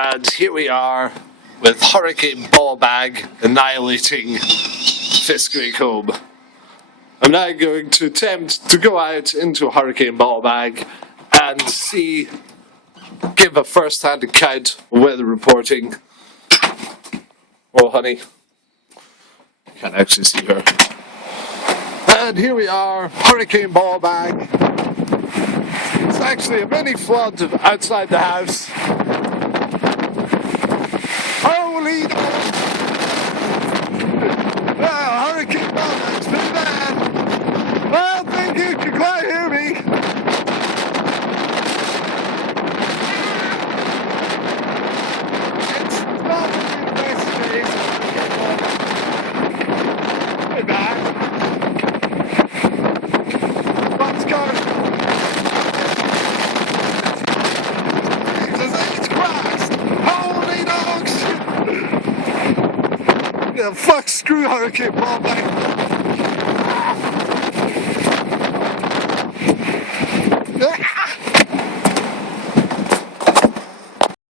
And here we are with Hurricane Bawbag annihilating Fiskery Cove. I'm now going to attempt to go out into Hurricane Bawbag and give a first-hand account of weather reporting. Oh, honey. Can't actually see her. And here we are, Hurricane Bawbag. It's actually a mini flood outside the house. Holy dog! Well, Hurricane Bawbag's been bad. Well, thank you can quite hear me. It's not really the best days of Hurricane Bawbag. Hey, back. Let's go. Jesus Christ! Holy dogs! Yeah, fuck, screw Hurricane Bawbag.